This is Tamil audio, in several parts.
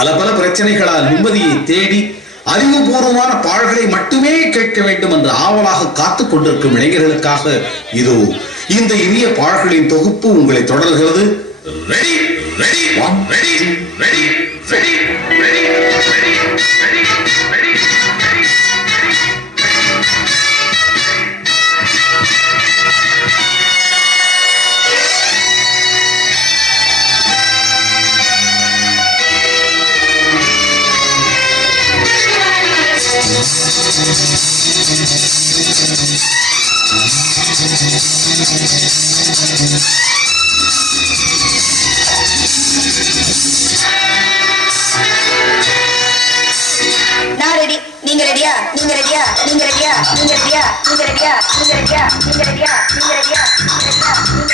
பல பல பிரச்சனைகளால் நிம்மதியை தேடி அறிவுபூர்வமான பாடல்களை மட்டுமே கேட்க வேண்டும் என்று ஆவலாக காத்துக் கொண்டிருக்கும் இளைஞர்களுக்காக இதோ இந்த இனிய பாடல்களின் தொகுப்பு உங்களை தொடர்கிறது. Ready ready ready ready ready ready ready ready ready. நான் ரெடி. நீங்க ரெடியா? நீங்க ரெடியா? நீங்க ரெடியா? நீங்க ரெடியா? நீங்க ரெடியா? நீங்க ரெடியா? நீங்க ரெடியா? நீங்க ரெடியா? நீங்க ரெடியா? நீங்க ரெடியா? நீங்க ரெடியா?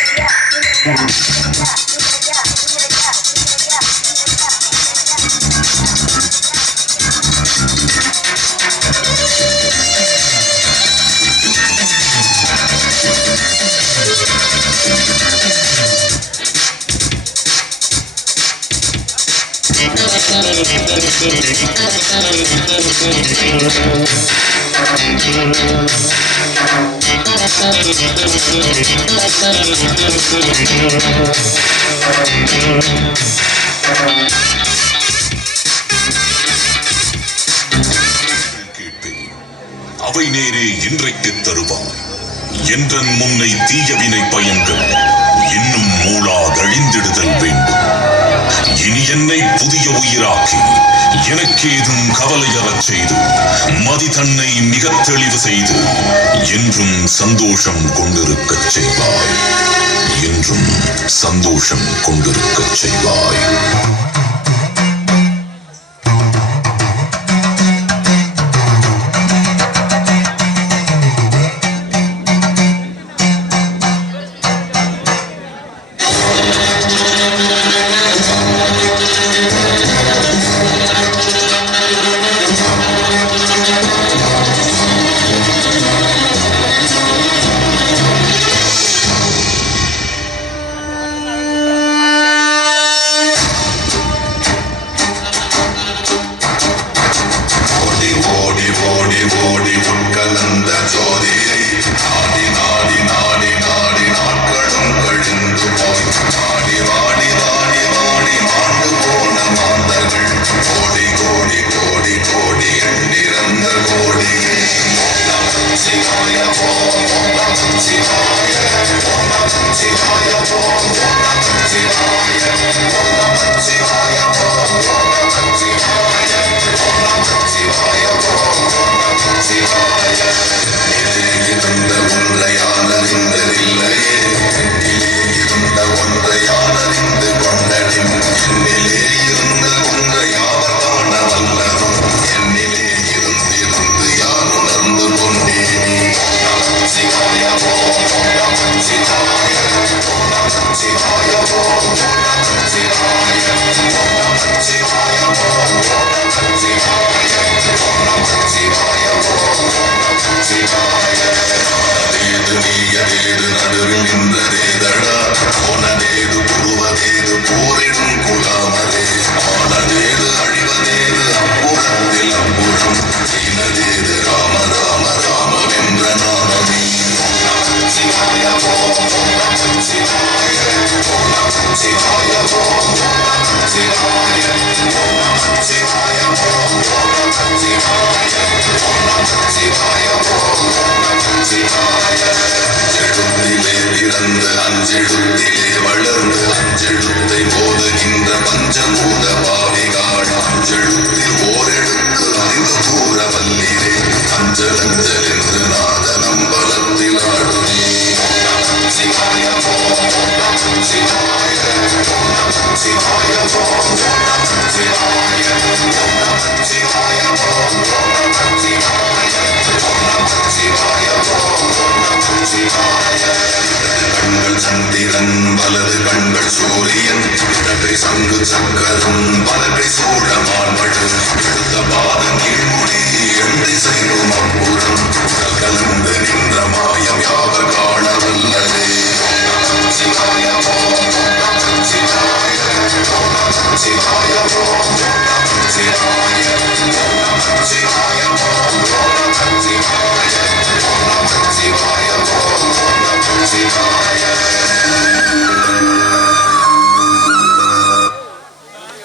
அவை நேரே இன்றைக்கு தருவாய் என்றன் முன்னை தீயவினை பயன்கள் இன்னும் மூளாதழிந்திடுதல் வேண்டும். இனி என்னை புதிய உயிராக்கி எனக்கேதும் கவலையறச் செய்து மதி தன்னை மிக தெளிவு செய்து என்றும் சந்தோஷம் கொண்டிருக்கச் செய்வாய். என்றும் சந்தோஷம் கொண்டிருக்கச் செய்வாய். வலது கண்கள் சூரியன் இடகை சங்கு சக்கரம் வலகை சூழமான்மடு எடுத்த பாதம் கீழ்மொழி எந்தை செய்யும் அப்புறம் கலந்து நின்ற